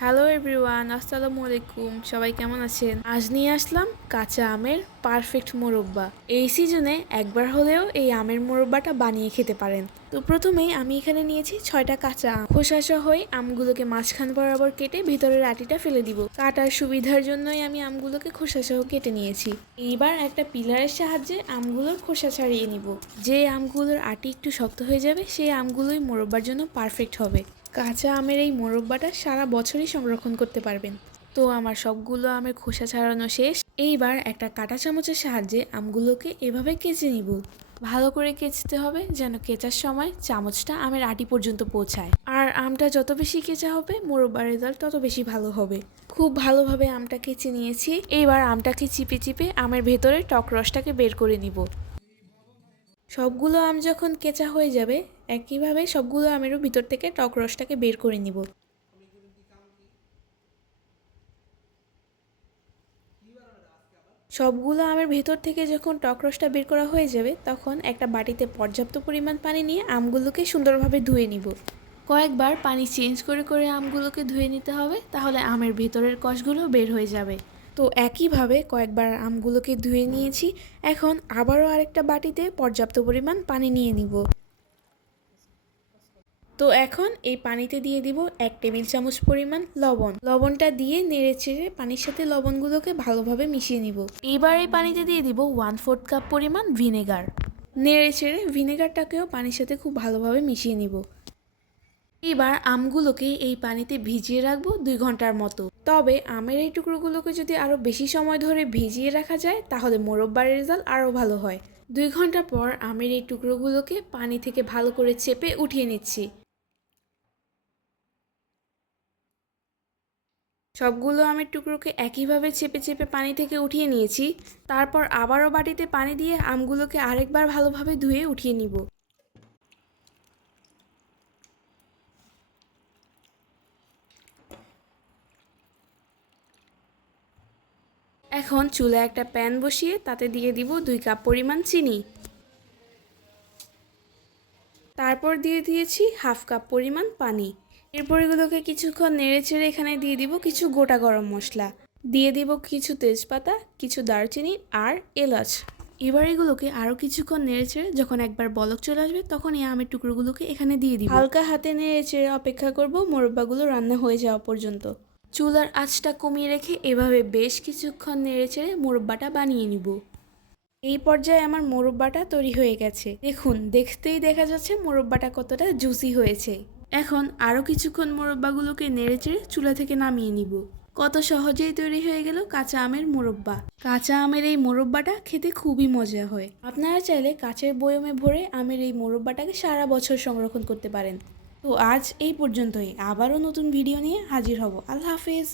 Hello everyone আসসালামু আলাইকুম সবাই কেমন আছেন? আজ নিয়ে আসলাম কাঁচা আমের পারফেক্ট মোরব্বা। এই সিজনে একবার হলেও এই আমের মোরব্বাটা বানিয়ে খেতে পারেন। তো প্রথমেই আমি এখানে নিয়েছি ছয়টা কাঁচা আম। খোসা সহই আমগুলোকে মাঝখান বরাবর কেটে ভিতরের আটিটা ফেলে দিব। কাটার সুবিধার জন্যই আমি আমগুলোকে খোসা সহ কেটে নিয়েছি। এইবার একটা পিলারের সাহায্যে আমগুলোর খোসা ছাড়িয়ে নিব। যে আমগুলোর আটি একটু শক্ত হয়ে যাবে, সেই আমগুলোই মোরব্বার জন্য পারফেক্ট হবে। কাঁচা আমের এই মোরব্বাটা সারা বছরই সংরক্ষণ করতে পারবেন। তো আমার সবগুলো আমের খোসা ছাড়ানো শেষ। এইবার একটা কাঁটা চামচের সাহায্যে আমগুলোকে এভাবে কেচে নিব। ভালো করে কেচতে হবে যেন কেচার সময় চামচটা আমের আটি পর্যন্ত পৌঁছায়। আর আমটা যত বেশি কেচা হবে, মোরব্বার রেজাল্ট তত বেশি ভালো হবে। খুব ভালোভাবে আমটা কেচে নিয়েছি। এইবার আমটাকে চিপে চিপে আমের ভেতরে টক রসটাকে বের করে নিব। সবগুলো আম যখন কেঁচা হয়ে যাবে, একইভাবে সবগুলো আমেরও ভিতর থেকে টক রসটাকে বের করে নিব। সবগুলো আমের ভেতর থেকে যখন টক রসটা বের করা হয়ে যাবে, তখন একটা বাটিতে পর্যাপ্ত পরিমাণ পানি নিয়ে আমগুলোকে সুন্দরভাবে ধুয়ে নিব। কয়েকবার পানি চেঞ্জ করে করে আমগুলোকে ধুয়ে নিতে হবে, তাহলে আমের ভেতরের কষগুলো বের হয়ে যাবে। তো একইভাবে কয়েকবার আমগুলোকে ধুয়ে নিয়েছি, এখন আবারও আরেকটা বাটিতে পর্যাপ্ত পরিমাণ পানি নিয়ে নিব। তো এখন এই পানিতে দিয়ে দিব এক টেবিল চামচ পরিমাণ লবণ। লবণটা দিয়ে নেড়ে চেড়ে পানির সাথে লবণগুলোকে ভালোভাবে মিশিয়ে নিব। এইবার এই পানিতে দিয়ে দিব ওয়ান ফোর্থ কাপ পরিমাণ ভিনেগার নেড়ে চেড়ে ভিনেগারটাকেও পানির সাথে খুব ভালোভাবে মিশিয়ে নিব। এবার আমগুলোকে এই পানিতে ভিজিয়ে রাখব দুই ঘণ্টার মতো। তবে আমের এই টুকরোগুলোকে যদি আরও বেশি সময় ধরে ভিজিয়ে রাখা যায়, তাহলে মোরব্বার রেজাল্ট আরও ভালো হয়। দুই ঘণ্টা পর আমের এই টুকরোগুলোকে পানি থেকে ভালো করে চেপে উঠিয়ে নিচ্ছি। সবগুলো আমের টুকরোকে একইভাবে চেপে চেপে পানি থেকে উঠিয়ে নিয়েছি। তারপর আবারও বাটিতে পানি দিয়ে আমগুলোকে আরেকবার ভালোভাবে ধুয়ে উঠিয়ে নিব। এখন চুলে একটা প্যান বসিয়ে তাতে দিয়ে দিব দুই কাপ পরিমাণ চিনি। তারপর দিয়ে দিয়েছি হাফ কাপ পরিমাণ পানি। এরপর এগুলোকে কিছুক্ষণ নেড়ে চেড়ে এখানে দিয়ে দিব কিছু গোটা গরম মশলা। দিয়ে দিব কিছু তেজপাতা, কিছু দারচিনি আর এলাচ। এবার এগুলোকে আরও কিছুক্ষণ নেড়ে চেড়ে যখন একবার বলক চলে আসবে তখন এই আমের টুকরোগুলোকে এখানে দিয়ে দিব। হালকা হাতে নেড়ে চেড়ে অপেক্ষা করব মোরব্বাগুলো রান্না হয়ে যাওয়া পর্যন্ত। চুলার আঁচটা কমিয়ে রেখে এভাবে বেশ কিছুক্ষণ নেড়ে চেড়ে মোরব্বাটা বানিয়ে নিব। এই পর্যায়ে আমার মোরব্বাটা তৈরি হয়ে গেছে। দেখুন, দেখতেই দেখা যাচ্ছে মোরব্বাটা কতটা জুসি হয়েছে। এখন আরও কিছুক্ষণ মোরব্বাগুলোকে নেড়ে চেড়ে চুলা থেকে নামিয়ে নিব। কত সহজেই তৈরি হয়ে গেল কাঁচা আমের মোরব্বা। কাঁচা আমের এই মোরব্বাটা খেতে খুবই মজা হয়। আপনারা চাইলে কাঁচের বয়মে ভরে আমের এই মোরব্বাটাকে সারা বছর সংরক্ষণ করতে পারেন। তো আজ এই পর্যন্তই। আবারও নতুন ভিডিও নিয়ে হাজির হব। আল্লাহ হাফেজ।